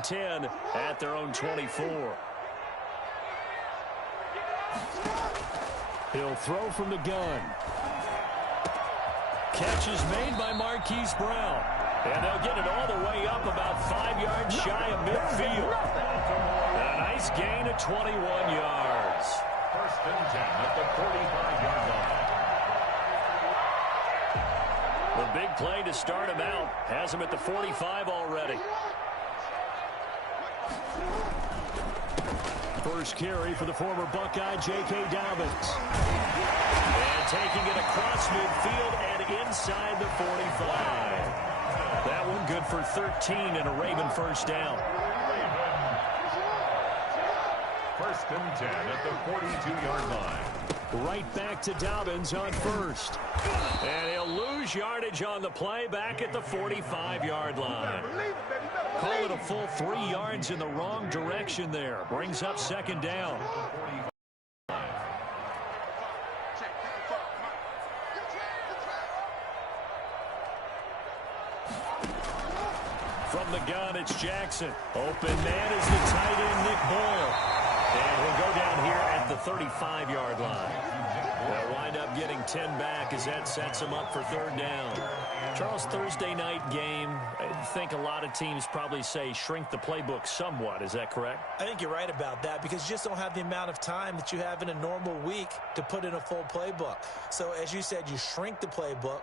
and 10 at their own 24. He'll throw from the gun. Catch is made by Marquise Brown. And they'll get it all the way up about 5 yards shy of midfield. A nice gain of 21 yards. First and 10 at the 45-yard line. The big play to start him out has him at the 45 already. First carry for the former Buckeye, J.K. Dobbins. And taking it across midfield and inside the 45. That one good for 13 and a Raven first down. First and 10 at the 42-yard line. Right back to Dobbins on first. And he'll lose yardage on the play back at the 45-yard line. Call it a full 3 yards in the wrong direction there. Brings up second down. From the gun, it's Jackson. Open man is the tight end, Nick Boyle. And he'll go down here at the 35-yard line. They'll wind up getting 10 back as that sets them up for third down. Charles, Thursday night game, I think a lot of teams probably say shrink the playbook somewhat. Is that correct? I think you're right about that because you just don't have the amount of time that you have in a normal week to put in a full playbook. So as you said, you shrink the playbook.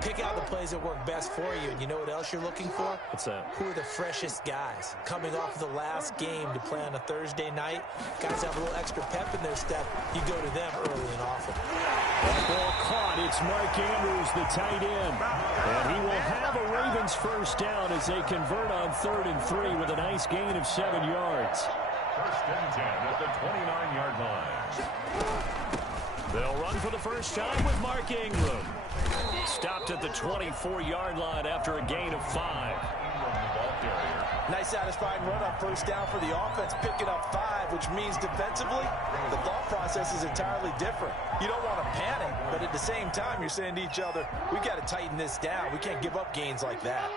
Pick out the plays that work best for you. And you know what else you're looking for? What's that? Who are the freshest guys? Coming off of the last game to play on a Thursday night, guys have a little extra pep in their step. You go to them early and often. That ball caught. It's Mark Andrews, the tight end. And he will have a Ravens first down as they convert on 3rd and 3 with a nice gain of 7 yards. First and 10 at the 29-yard line. They'll run for the first time with Mark Ingram. Stopped at the 24-yard line after a gain of 5. Nice satisfying run on first down for the offense, picking up 5, which means defensively, the thought process is entirely different. You don't want to panic, but at the same time, you're saying to each other, we've got to tighten this down. We can't give up gains like that.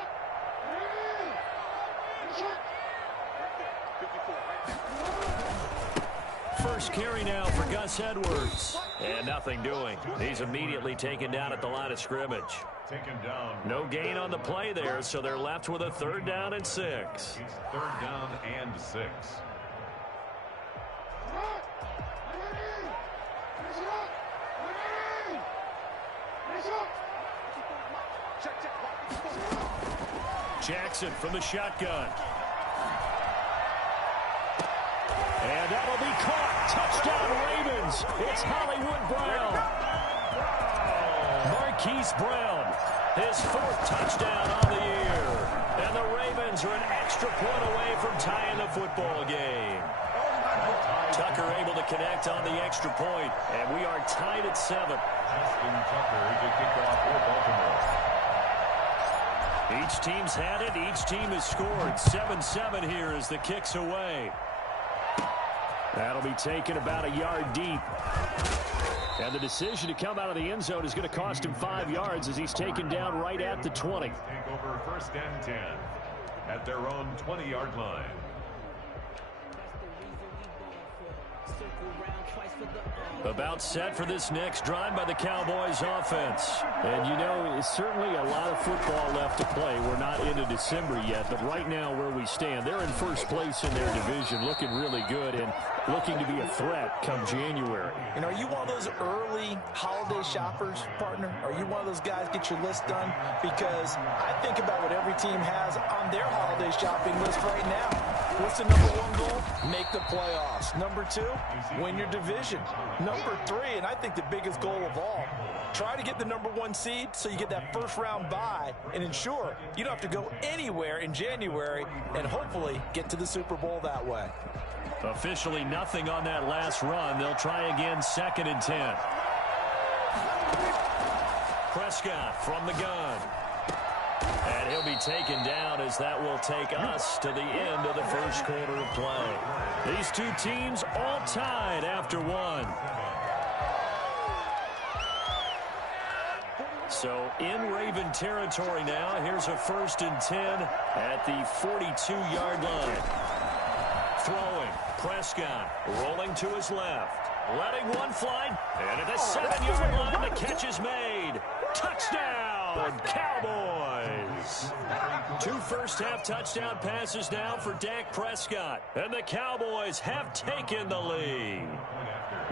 First carry now for Gus Edwards. And nothing doing. He's immediately taken down at the line of scrimmage. Taken down. No gain on the play there, so they're left with a 3rd down and 6. It's 3rd down and 6. Jackson from the shotgun. And that'll be caught. Touchdown Ravens. It's Hollywood Brown. Marquise Brown, his 4th touchdown on the year. And the Ravens are an extra point away from tying the football game. Tucker able to connect on the extra point, and we are tied at 7. Asking Tucker to kick off for Baltimore. Each team's had it. Each team has scored. 7-7 here as the kick's away. That'll be taken about a yard deep. And the decision to come out of the end zone is going to cost him 5 yards as he's taken down right at the 20. Take over first and 10 at their own 20-yard line. About set for this next drive by the Cowboys offense. And you know, it's certainly a lot of football left to play. We're not into December yet, but right now where we stand, they're in first place in their division, looking really good and looking to be a threat come January. And are you one of those early holiday shoppers, partner? Are you one of those guys get your list done? Because I think about what every team has on their holiday shopping list right now. What's the number 1 goal? Make the playoffs. Number 2, win your division. Number 3, and I think the biggest goal of all, try to get the number 1 seed so you get that first round bye and ensure you don't have to go anywhere in January and hopefully get to the Super Bowl that way. Officially nothing on that last run. They'll try again 2nd and 10. Prescott from the gun. And he'll be taken down as that will take us to the end of the first quarter of play. These two teams all tied after 1. So in Raven territory now. Here's a 1st and 10 at the 42-yard line. Throwing. Prescott rolling to his left. Letting one fly. And at the 7-yard line, the catch is made. Touchdown, Cowboys. 2 first-half touchdown passes now for Dak Prescott. And the Cowboys have taken the lead.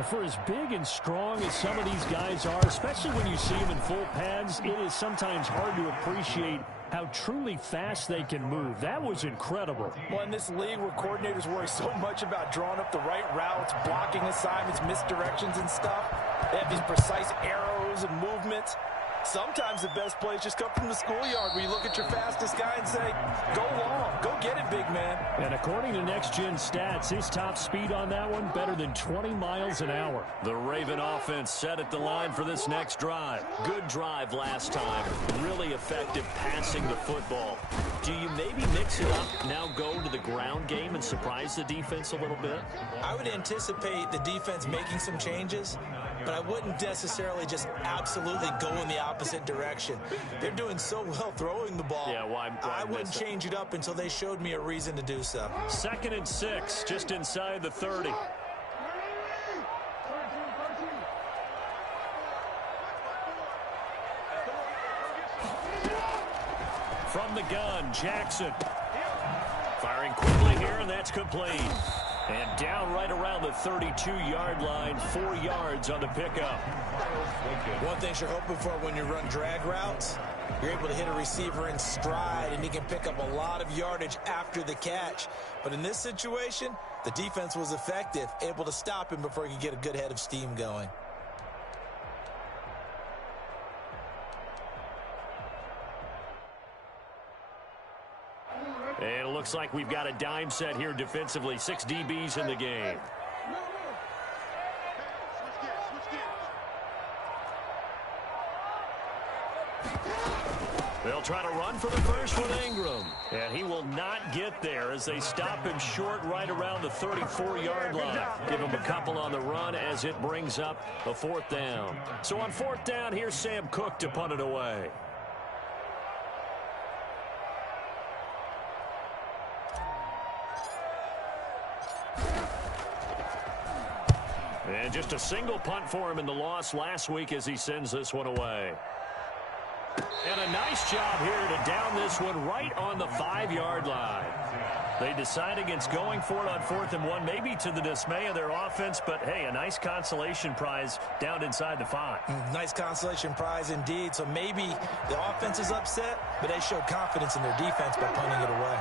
For as big and strong as some of these guys are, especially when you see them in full pads, it is sometimes hard to appreciate how truly fast they can move. That was incredible. Well, in this league where coordinators worry so much about drawing up the right routes, blocking assignments, misdirections and stuff, they have these precise arrows and movements. Sometimes the best plays just come from the schoolyard where you look at your fastest guy and say, go long, go get it, big man. And according to Next Gen Stats, his top speed on that one, better than 20 miles an hour. The Raven offense set at the line for this next drive. Good drive last time. Really effective passing the football. Do you maybe mix it up, now go to the ground game and surprise the defense a little bit? I would anticipate the defense making some changes, but I wouldn't necessarily just absolutely go in the opposite direction. They're doing so well throwing the ball. Yeah, why I wouldn't change it up until they showed me a reason to do so. 2nd and 6, just inside the 30. From the gun, Jackson. Firing quickly here, and that's complete. And down right around the 32-yard line, 4 yards on the pickup. One thing you're hoping for when you run drag routes, you're able to hit a receiver in stride, and he can pick up a lot of yardage after the catch. But in this situation, the defense was effective, able to stop him before he could get a good head of steam going. And it looks like we've got a dime set here defensively. 6 DBs in the game. They'll try to run for the first with Ingram. And he will not get there as they stop him short right around the 34-yard line. Give him a couple on the run as it brings up a 4th down. So on 4th down, here's Sam Cook to punt it away. And just a single punt for him in the loss last week as he sends this one away. And a nice job here to down this one right on the 5-yard line. They decide against going for it on 4th and 1, maybe to the dismay of their offense, but hey, a nice consolation prize down inside the 5. Nice consolation prize indeed. So maybe the offense is upset, but they showed confidence in their defense by punting it away.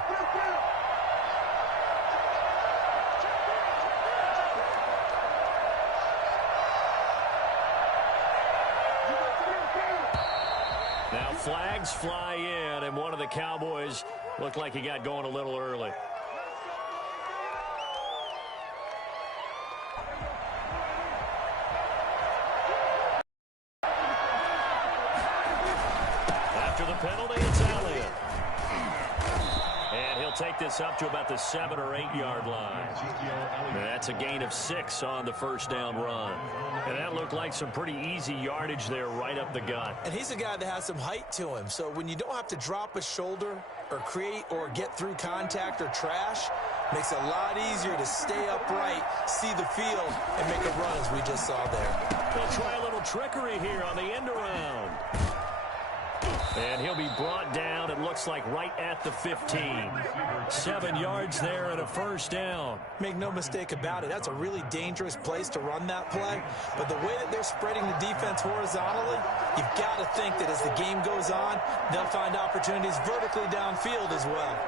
Now flags fly in, and one of the Cowboys looked like he got going a little early. After the penalty, it's Elliott. And he'll take this up to about the 7 or 8 yard line. And that's a gain of 6 on the first down run. And that looked like some pretty easy yardage there right up the gut. And he's a guy that has some height to him. So when you don't have to drop a shoulder or create or get through contact or trash, makes it a lot easier to stay upright, see the field, and make a run as we just saw there. They'll try a little trickery here on the end around. And he'll be brought down, it looks like, right at the 15. 7 yards there and a first down. Make no mistake about it, that's a really dangerous place to run that play. But the way that they're spreading the defense horizontally, you've got to think that as the game goes on, they'll find opportunities vertically downfield as well.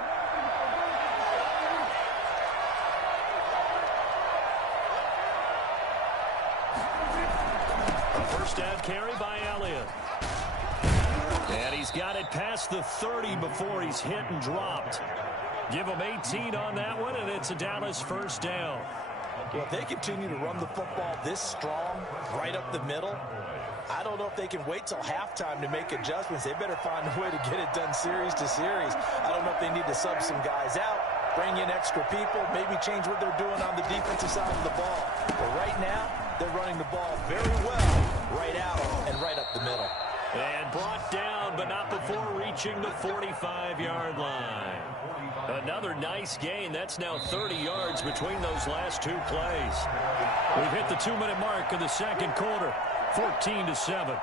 A first down carry by Elliott. And he's got it past the 30 before he's hit and dropped. Give him 18 on that one, and it's a Dallas first down. Well, if they continue to run the football this strong, right up the middle, I don't know if they can wait till halftime to make adjustments. They better find a way to get it done series to series. I don't know if they need to sub some guys out, bring in extra people, maybe change what they're doing on the defensive side of the ball. But right now, they're running the ball very well right out and right up the middle. And brought down, but not before reaching the 45-yard line. Another nice gain. That's now 30 yards between those last two plays. We've hit the 2-minute mark of the second quarter, 14-7.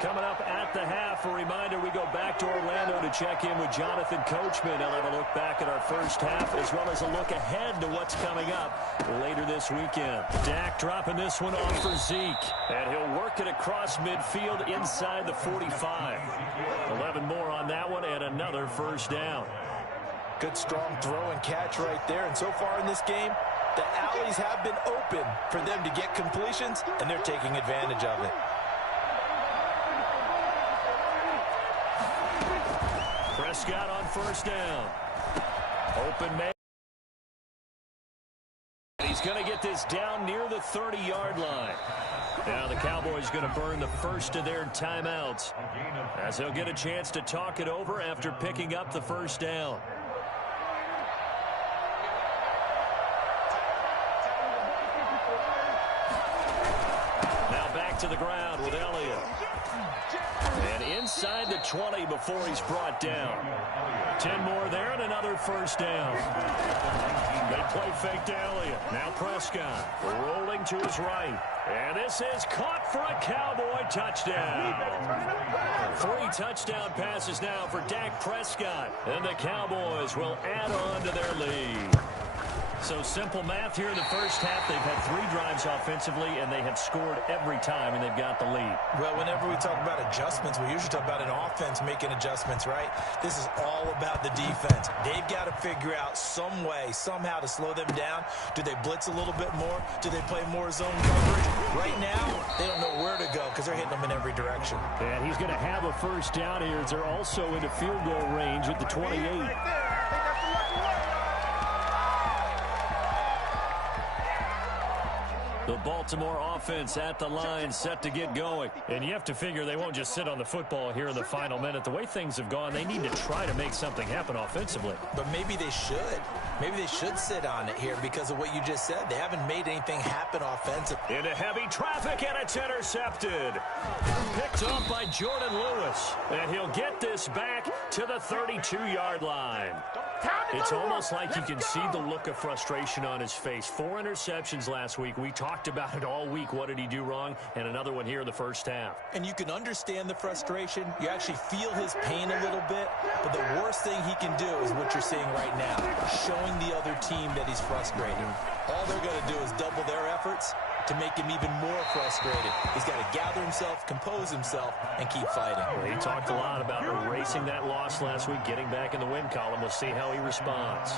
Coming up at the half, a reminder, we go back to Orlando to check in with Jonathan Coachman. He'll have a look back at our first half as well as a look ahead to what's coming up later this weekend. Dak dropping this one off for Zeke, and he'll work it across midfield inside the 45. 11 more on that one and another first down. Good strong throw and catch right there. And so far in this game, the alleys have been open for them to get completions, and they're taking advantage of it. Prescott on first down. Open man. He's going to get this down near the 30-yard line. Now the Cowboys going to burn the first of their timeouts as they'll get a chance to talk it over after picking up the first down. Now back to the ground with Elliott. And inside the 20 before he's brought down. 10 more there and another first down. They play fake to Elliott. Now Prescott rolling to his right. And this is caught for a Cowboy touchdown. 3 touchdown passes now for Dak Prescott. And the Cowboys will add on to their lead. So simple math here in the first half. They've had 3 drives offensively, and they have scored every time, and they've got the lead. Well, whenever we talk about adjustments, we usually talk about an offense making adjustments, right? This is all about the defense. They've got to figure out some way, somehow to slow them down. Do they blitz a little bit more? Do they play more zone coverage? Right now, they don't know where to go because they're hitting them in every direction. And he's going to have a first down here as they're also into field goal range at the 28. The Baltimore offense at the line, set to get going. And you have to figure they won't just sit on the football here in the final minute. The way things have gone, they need to try to make something happen offensively. But maybe they should. Maybe they should sit on it here because of what you just said. They haven't made anything happen offensively. Into heavy traffic, and it's intercepted. Picked off by Jordan Lewis. And he'll get this back to the 32-yard line. It's almost like you can see the look of frustration on his face. 4 interceptions last week. We talked about it all week. What did he do wrong? And another one here in the first half. And you can understand the frustration. You actually feel his pain a little bit. But the worst thing he can do is what you're seeing right now, showing the other team that he's frustrated. All they're going to do is double their efforts to make him even more frustrated. He's got to gather himself, compose himself, and keep fighting. Well, he talked a lot about erasing that loss last week, getting back in the win column. We'll see how he responds.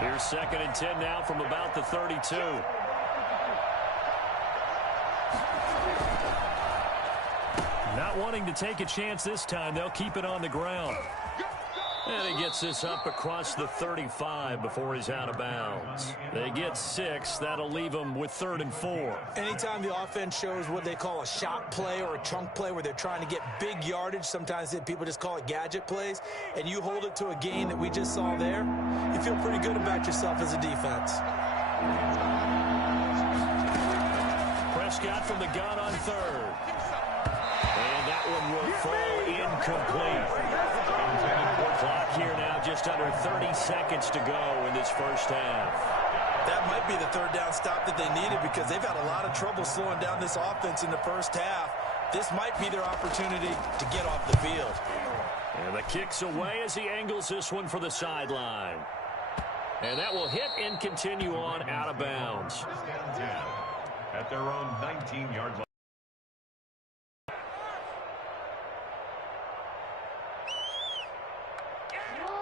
Here's 2nd and 10 now from about the 32. Not wanting to take a chance this time, they'll keep it on the ground. And he gets this up across the 35 before he's out of bounds. They get 6. That'll leave them with 3rd and 4. Anytime the offense shows what they call a shot play or a chunk play where they're trying to get big yardage, sometimes people just call it gadget plays, and you hold it to a gain that we just saw there, you feel pretty good about yourself as a defense. Prescott from the gun on 3rd. And that one will fall incomplete. Clock here now, just under 30 seconds to go in this first half. That might be the 3rd down stop that they needed because they've had a lot of trouble slowing down this offense in the first half. This might be their opportunity to get off the field. And the kick's away as he angles this one for the sideline. And that will hit and continue on out of bounds. At their own 19-yard line.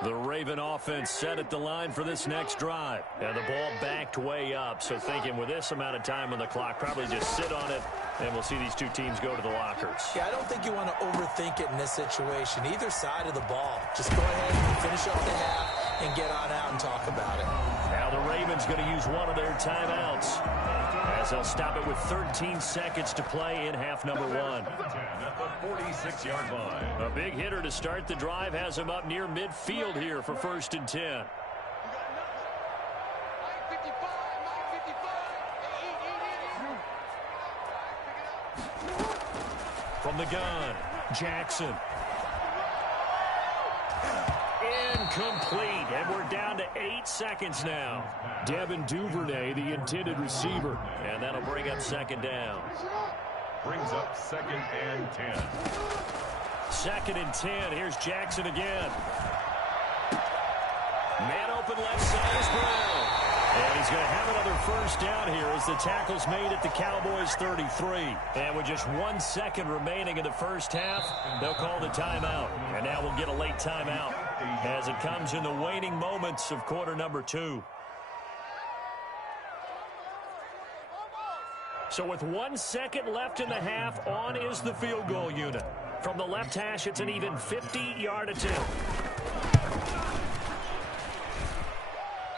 The Raven offense set at the line for this next drive. And the ball backed way up. So thinking with this amount of time on the clock, probably just sit on it, and we'll see these two teams go to the lockers. Yeah, I don't think you want to overthink it in this situation. Either side of the ball. Just go ahead and finish off the half. and get on out and talk about it. Now the Ravens going to use one of their timeouts, as they'll stop it with 13 seconds to play in half number one. At the 46-yard line. A big hitter to start the drive has him up near midfield here for 1st and 10. From the gun, Jackson. Incomplete, and we're down to 8 seconds now. Devin Duvernay, the intended receiver, and that'll bring up 2nd down. Brings up 2nd and 10. 2nd and 10. Here's Jackson again. Man open left side is Brown. And he's going to have another 1st down here as the tackle's made at the Cowboys' 33. And with just 1 second remaining in the first half, they'll call the timeout. And now we'll get a late timeout as it comes in the waning moments of quarter number 2. So with 1 second left in the half, on is the field goal unit. From the left hash, it's an even 50-yard attempt.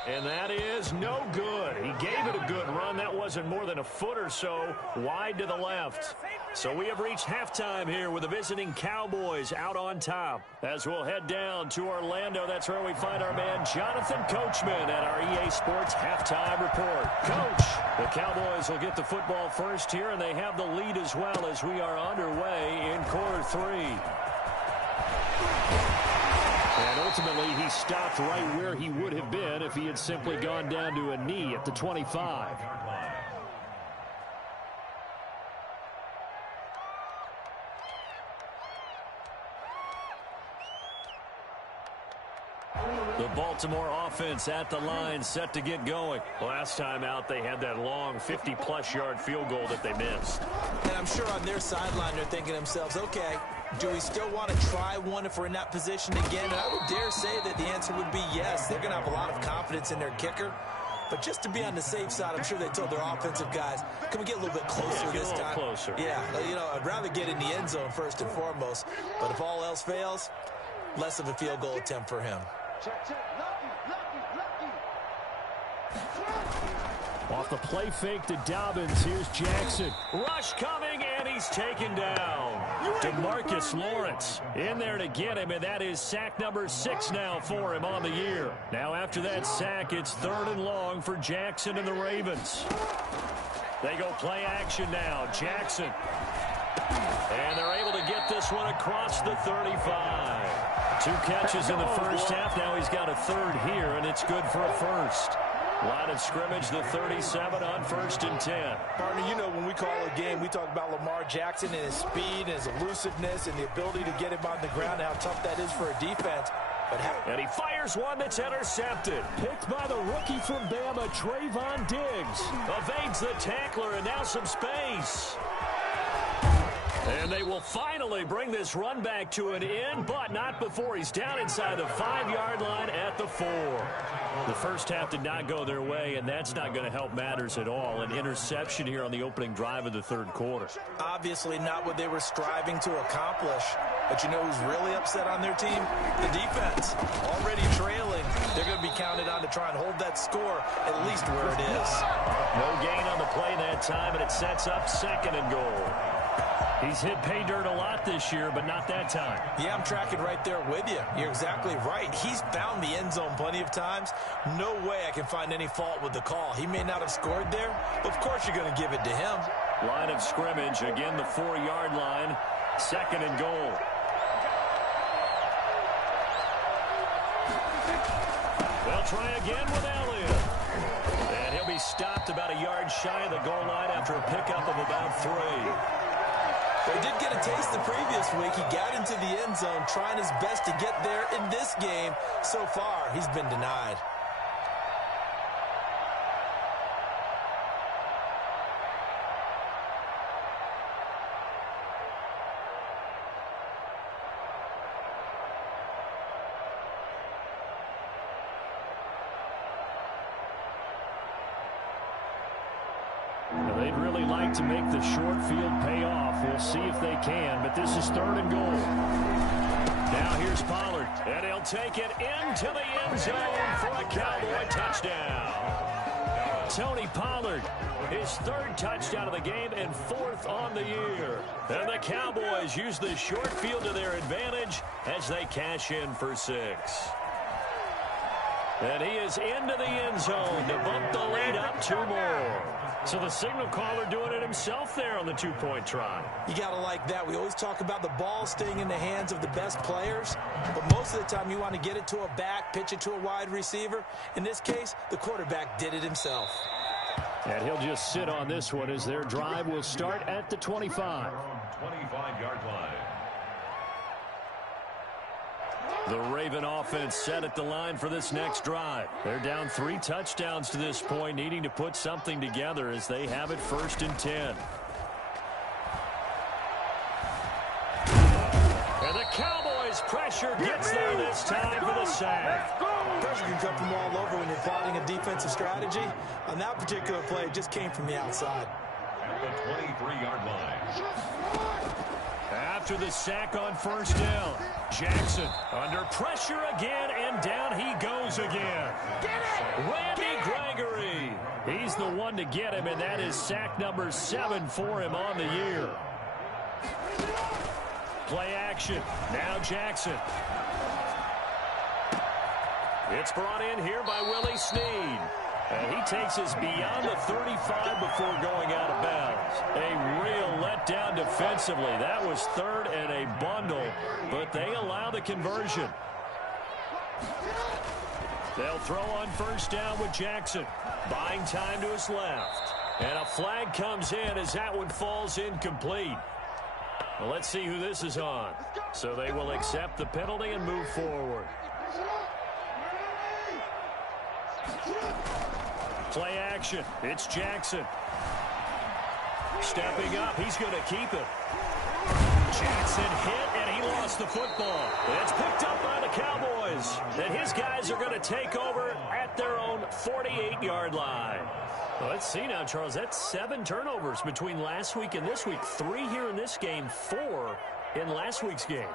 And that is no good. He gave it a good run. That wasn't more than a foot or so wide to the left. So we have reached halftime here with the visiting Cowboys out on top. As we'll head down to Orlando, that's where we find our man Jonathan Coachman at our EA Sports Halftime Report. Coach, the Cowboys will get the football first here, and they have the lead as well as we are underway in quarter 3. And ultimately, he stopped right where he would have been if he had simply gone down to a knee at the 25. The Baltimore offense at the line, set to get going. Last time out, they had that long 50-plus yard field goal that they missed. And I'm sure on their sideline, they're thinking to themselves, okay, do we still want to try one if we're in that position again? And I would dare say that the answer would be yes. They're going to have a lot of confidence in their kicker. But just to be on the safe side, I'm sure they told their offensive guys, can we get a little bit closer this time? Closer. Yeah, you know, I'd rather get in the end zone first and foremost. But if all else fails, less of a field goal attempt for him. Off the play fake to Dobbins, here's Jackson. Rush coming, and he's taken down. DeMarcus Lawrence in there to get him, and that is sack number 6 now for him on the year. Now after that sack, it's 3rd and long for Jackson and the Ravens. They go play action now. Jackson. And they're able to get this one across the 35. 2 catches in the first half. Now he's got a 3rd here, and it's good for a 1st. Line of scrimmage, the 37 on 1st and 10. Partner, you know when we call a game, we talk about Lamar Jackson and his speed and his elusiveness and the ability to get him on the ground and how tough that is for a defense. And he fires one that's intercepted. Picked by the rookie from Bama, Trayvon Diggs. Evades the tackler, and now some space. And they will finally bring this run back to an end, but not before he's down inside the 5-yard line at the 4. The first half did not go their way, and that's not going to help matters at all. An interception here on the opening drive of the 3rd quarter. Obviously not what they were striving to accomplish. But you know who's really upset on their team? The defense. Already trailing. They're going to be counted on to try and hold that score at least where it is. No gain on the play that time, and it sets up 2nd and goal. He's hit pay dirt a lot this year, but not that time. Yeah, I'm tracking right there with you. You're exactly right. He's found the end zone plenty of times. No way I can find any fault with the call. He may not have scored there, but of course you're going to give it to him. Line of scrimmage, again the 4-yard line, 2nd and goal. They'll try again with Elliott. And he'll be stopped about a yard shy of the goal line after a pickup of about 3. He did get a taste the previous week. He got into the end zone trying his best to get there in this game. So far, he's been denied. They'd really like to make the short field pay off. We'll see if they can, but this is 3rd and goal. Now Now here's Pollard, and he'll take it into the end zone for a Cowboy touchdown. Tony Pollard, his third touchdown of the game and fourth on the year. And the Cowboys use the short field to their advantage as they cash in for 6. And he is into the end zone to bump the lead up 2 more. So the signal caller doing it himself there on the 2-point try. You got to like that. We always talk about the ball staying in the hands of the best players, but most of the time you want to get it to a back, pitch it to a wide receiver. In this case, the quarterback did it himself. And he'll just sit on this one as their drive will start at the 25. 25-yard line. The Raven offense set at the line for this next drive. They're down 3 touchdowns to this point, needing to put something together as they have it 1st and 10. And the Cowboys' pressure gets there this time for the sack. Pressure can come from all over when you're plotting a defensive strategy. On that particular play, it just came from the outside. At the 23-yard line. After the sack on 1st down, Jackson under pressure again, and down he goes again. Randy Gregory. He's the one to get him, and that is sack number 7 for him on the year. Play action. Now Jackson. It's brought in here by Willie Snead. And he takes us beyond the 35 before going out of bounds. A real letdown defensively. That was 3rd and a bundle, but they allow the conversion. They'll throw on 1st down with Jackson. Buying time to his left. And a flag comes in as that one falls incomplete. Well, let's see who this is on. So they will accept the penalty and move forward. Play action. It's Jackson. Stepping up. He's going to keep it. Jackson hit, and he lost the football. It's picked up by the Cowboys. And his guys are going to take over at their own 48-yard line. Well, let's see now, Charles. That's 7 turnovers between last week and this week. 3 here in this game, 4 in last week's game.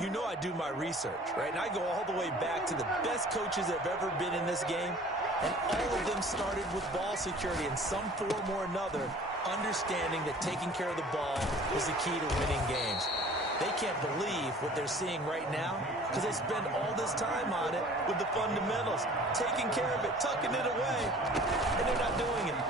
You know I do my research, right? And I go all the way back to the best coaches that have ever been in this game. And all of them started with ball security in some form or another, understanding that taking care of the ball is the key to winning games. They can't believe what they're seeing right now because they spend all this time on it with the fundamentals, taking care of it, tucking it away, and they're not doing it.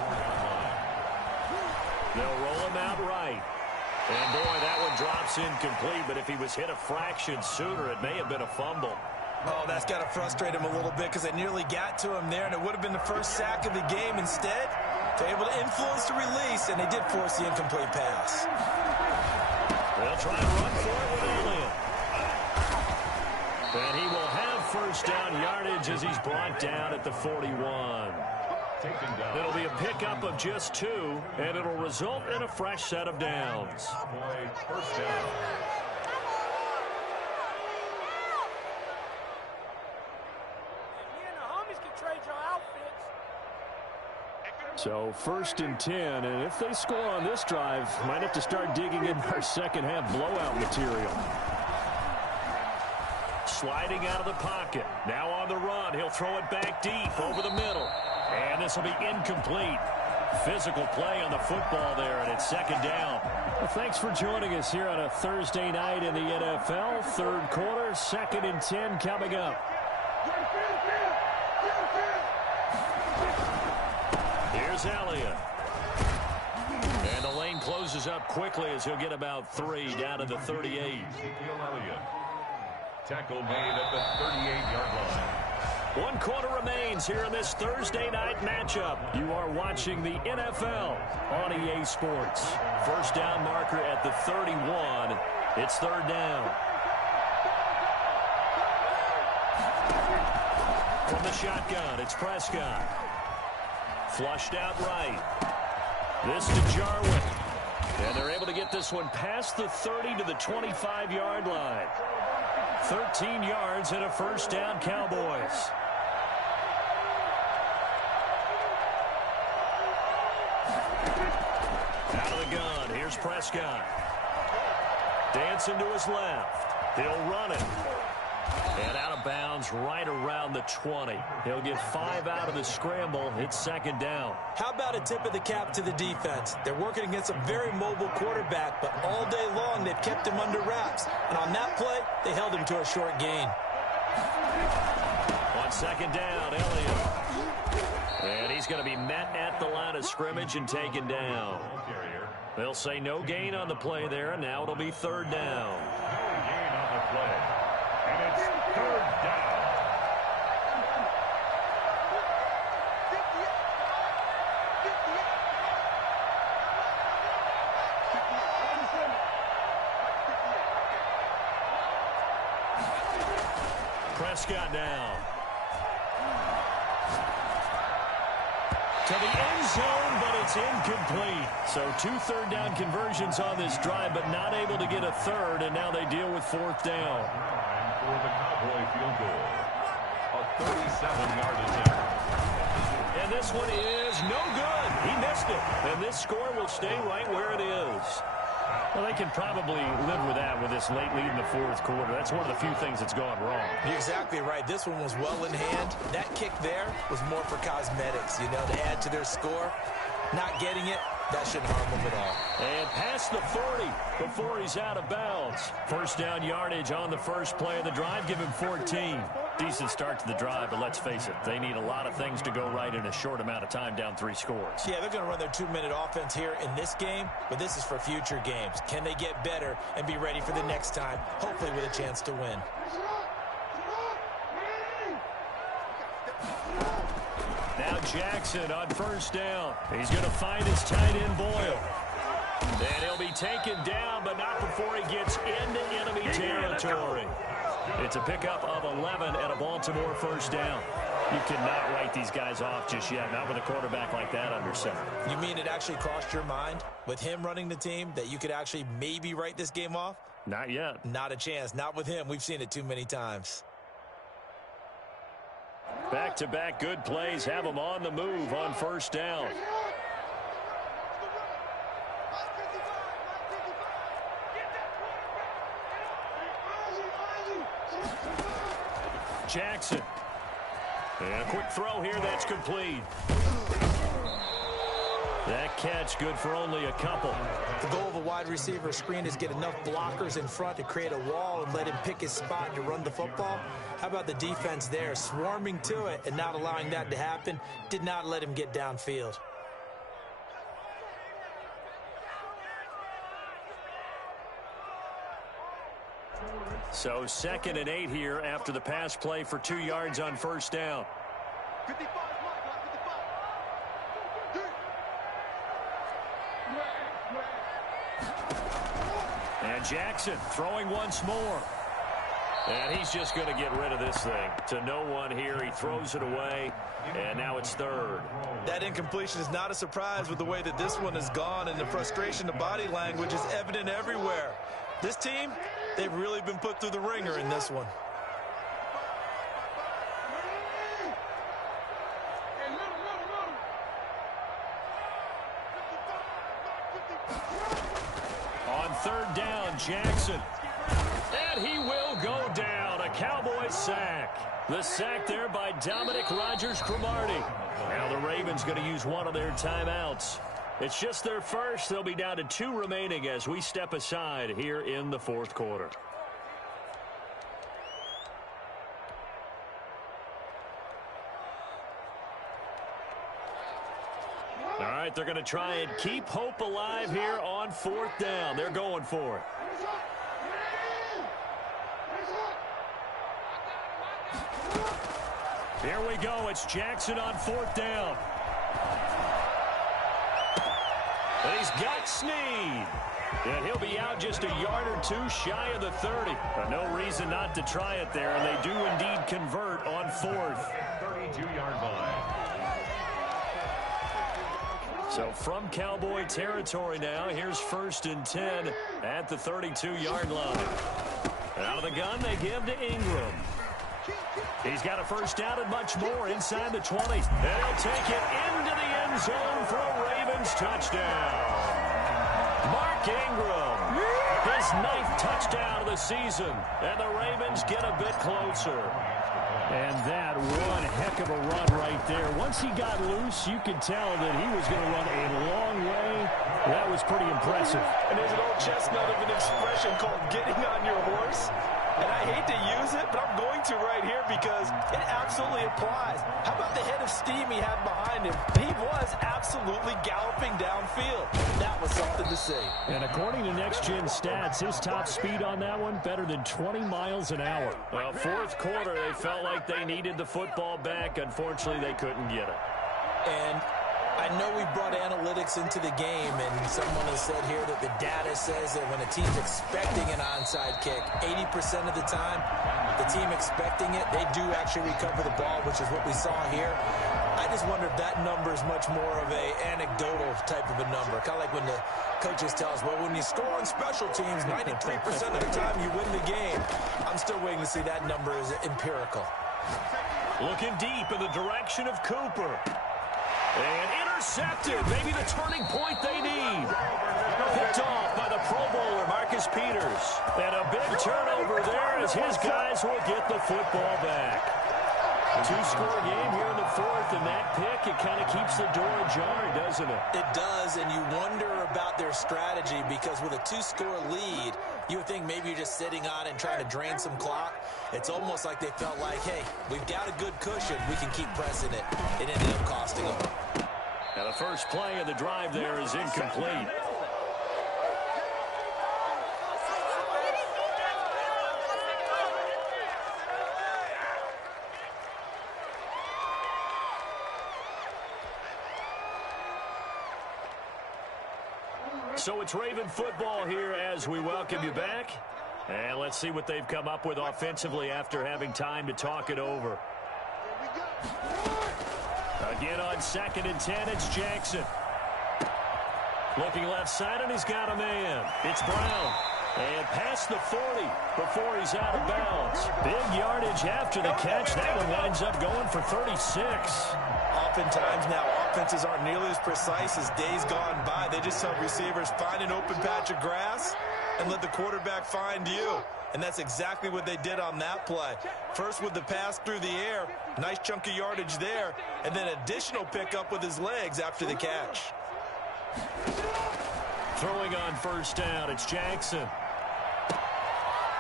They'll roll him out right. And, boy, that one drops incomplete, but if he was hit a fraction sooner, it may have been a fumble. Oh, that's got to frustrate him a little bit because they nearly got to him there, and it would have been the first sack of the game. Instead, they're able to influence the release, and they did force the incomplete pass. They'll try and run for it with Elliott. And he will have 1st down yardage as he's brought down at the 41. It'll be a pickup of just 2, and it'll result in a fresh set of downs. 1st down. So 1st and 10, and if they score on this drive, might have to start digging in our second half blowout material. Sliding out of the pocket. Now on the run. He'll throw it back deep over the middle. And this will be incomplete. Physical play on the football there, and it's 2nd down. Well, thanks for joining us here on a Thursday night in the NFL. 3rd quarter, 2nd and 10 coming up. Here's Elliott. And the lane closes up quickly as he'll get about 3 down to the 38. Ezekiel Elliott. Tackle made at the 38-yard line. 1 quarter remains here in this Thursday night matchup. You are watching the NFL on EA Sports. 1st down marker at the 31. It's 3rd down. From the shotgun, it's Prescott. Flushed out right. This to Jarwin. And they're able to get this one past the 30 to the 25-yard line. 13 yards and a 1st down, Cowboys. Out of the gun, here's Prescott. Dancing to his left. He'll run it. And out of bounds right around the 20. He'll get 5 out of the scramble. It's second down. How about a tip of the cap to the defense? They're working against a very mobile quarterback, but all day long they've kept him under wraps. And on that play, they held him to a short gain. On second down, Elliott. And he's going to be met at the line of scrimmage and taken down. They'll say no gain on the play there, and now it'll be third down. No gain on the play. And it's third down. Prescott now. To the end zone, but it's incomplete. So 2 third-down conversions on this drive, but not able to get a third, and now they deal with fourth down. Time for the Cowboy field goal. A 37-yard attempt. And this one is no good. He missed it. And this score will stay right where it is. Well, they can probably live with that with this late lead in the fourth quarter. That's one of the few things that's gone wrong. You're exactly right. This one was well in hand. That kick there was more for cosmetics, you know, to add to their score. Not getting it, that shouldn't harm them at all. And past the 40 before he's out of bounds. First down yardage on the first play of the drive. Give him 14. Decent start to the drive, but let's face it, they need a lot of things to go right in a short amount of time, down 3 scores. Yeah, they're going to run their 2-minute offense here in this game, but this is for future games. Can they get better and be ready for the next time, hopefully with a chance to win? Now Jackson on first down. He's going to find his tight end Boyle. And he'll be taken down, but not before he gets into enemy territory. It's a pickup of 11 and a Baltimore first down. You cannot write these guys off just yet, not with a quarterback like that under center. You mean it actually crossed your mind with him running the team that you could actually maybe write this game off? Not yet. Not a chance. Not with him. We've seen it too many times. Back-to-back good plays have him on the move on first down. Jackson. And a quick throw here that's complete. That catch good for only a couple. The goal of a wide receiver screen is get enough blockers in front to create a wall and let him pick his spot to run the football. How about the defense there, swarming to it and not allowing that to happen? Did not let him get downfield. So 2nd and 8 here after the pass play for 2 yards on first down. And Jackson throwing once more. And he's just going to get rid of this thing. To no one here. He throws it away. And now it's third. That incompletion is not a surprise with the way that this one has gone. And the frustration, the body language is evident everywhere. This team, they've really been put through the ringer in this one. On third down, Jackson. And he will go down. A Cowboy sack. The sack there by Dominic Rodgers-Cromartie. Now the Ravens going to use one of their timeouts. It's just their first. They'll be down to 2 remaining as we step aside here in the fourth quarter. All right, they're going to try and keep hope alive here on fourth down. They're going for it. Here we go. It's Jackson on fourth down. And he's got Snead. And he'll be out just a yard or 2 shy of the 30. But no reason not to try it there. And they do indeed convert on fourth. 32-yard line. So from Cowboy territory now, here's 1st and 10 at the 32-yard line. Out of the gun, they give to Ingram. He's got a first down and much more inside the 20. And he'll take it into the end zone for a Ravens touchdown. Mark Ingram. His 9th touchdown of the season. And the Ravens get a bit closer. And that one heck of a run right there. Once he got loose, you could tell that he was going to run a long way. That was pretty impressive. And there's an old chestnut of an expression called getting on your horse. And I hate to use it, but I'm going to right here because it absolutely applies. How about the head of steam he had behind him? He was absolutely galloping downfield. That was something to see. And according to Next Gen Stats, his top speed on that one, better than 20 miles an hour. Well, fourth quarter, they felt like they needed the football back. Unfortunately, they couldn't get it. And I know we brought analytics into the game, and someone has said here that the data says that when a team's expecting an onside kick, 80% of the time, the team expecting it, they do actually recover the ball, which is what we saw here. I just wonder if that number is much more of a anecdotal type of a number. Kind of like when the coaches tell us, well, when you score on special teams, 93% of the time you win the game. I'm still waiting to see that number is empirical. Looking deep in the direction of Cooper. And intercepted. Maybe the turning point they need. Picked off by the Pro Bowler, Marcus Peters. And a big turnover there as his guys will get the football back. Two-score game here in the fourth, and that pick, it kind of keeps the door ajar, doesn't it? It does, and you wonder about their strategy because with a two-score lead, you would think maybe you're just sitting on it and trying to drain some clock. It's almost like they felt like, hey, we've got a good cushion. We can keep pressing it. It ended up costing them. Now the first play of the drive there is incomplete. So it's Raven football here as we welcome you back. And let's see what they've come up with offensively after having time to talk it over. Again on 2nd and 10, it's Jackson. Looking left side, and he's got a man. It's Brown. And past the 40 before he's out of bounds. Big yardage after the catch. That one winds up going for 36. Oftentimes now, offenses aren't nearly as precise as days gone by. They just tell receivers, find an open patch of grass and let the quarterback find you. And that's exactly what they did on that play. First with the pass through the air, nice chunk of yardage there, and then additional pickup with his legs after the catch. Throwing on first down, it's Jackson.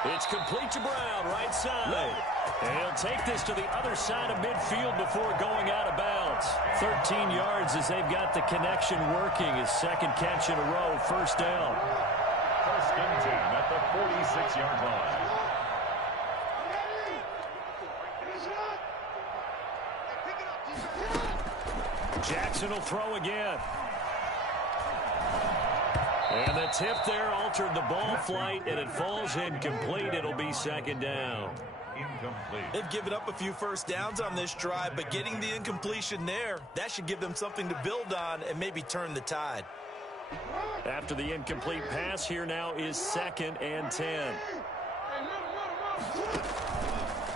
It's complete to Brown, right side. And he'll take this to the other side of midfield before going out of bounds. 13 yards as they've got the connection working. His second catch in a row, first down. First and 10 at the 46-yard line. Jackson will throw again. And the tip there altered the ball flight, and it falls incomplete. It'll be second down. Incomplete. They've given up a few first downs on this drive, but getting the incompletion there, that should give them something to build on and maybe turn the tide. After the incomplete pass, here now is 2nd and 10.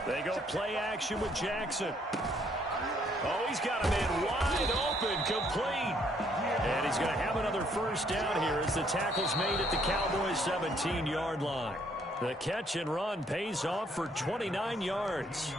They go play action with Jackson. Oh, he's got a man wide open, complete. And he's going to have another first down here as the tackle's made at the Cowboys' 17-yard line. The catch and run pays off for 29 yards.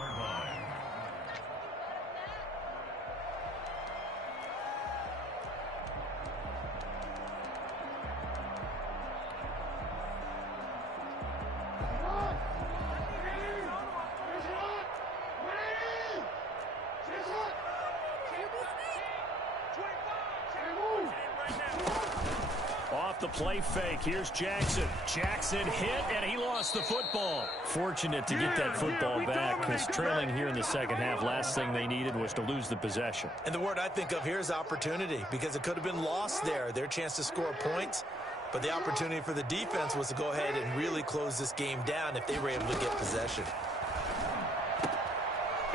The play fake. Here's Jackson. Jackson hit, and he lost the football. Fortunate to get that football back because trailing here in the second half, last thing they needed was to lose the possession. And the word I think of here is opportunity because it could have been lost there. Their chance to score points, but the opportunity for the defense was to go ahead and really close this game down if they were able to get possession.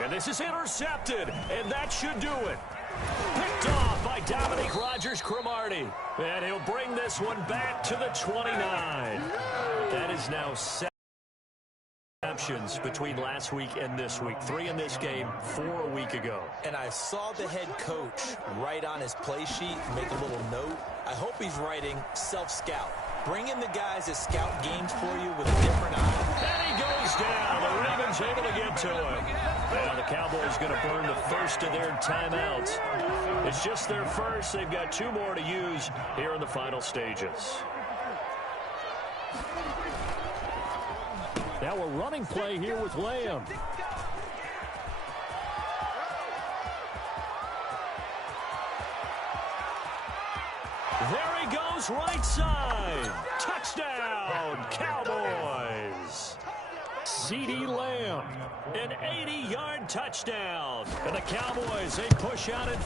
And this is intercepted, and that should do it. Picked off by Dominique Rodgers-Cromartie. And he'll bring this one back to the 29. That is now 7 interceptions between last week and this week. 3 in this game, 4 a week ago. And I saw the head coach write on his play sheet, make a little note. I hope he's writing self-scout Bring in the guys that scout games for you with a different eye. And he goes down. The Ravens able to get to him. Now the Cowboys going to burn the first of their timeouts. It's just their first. They've got 2 more to use here in the final stages. Now a running play here with Lamb. There he goes, right side. Touchdown, Cowboys. CeeDee Lamb. An 80-yard touchdown. And the Cowboys, they push out in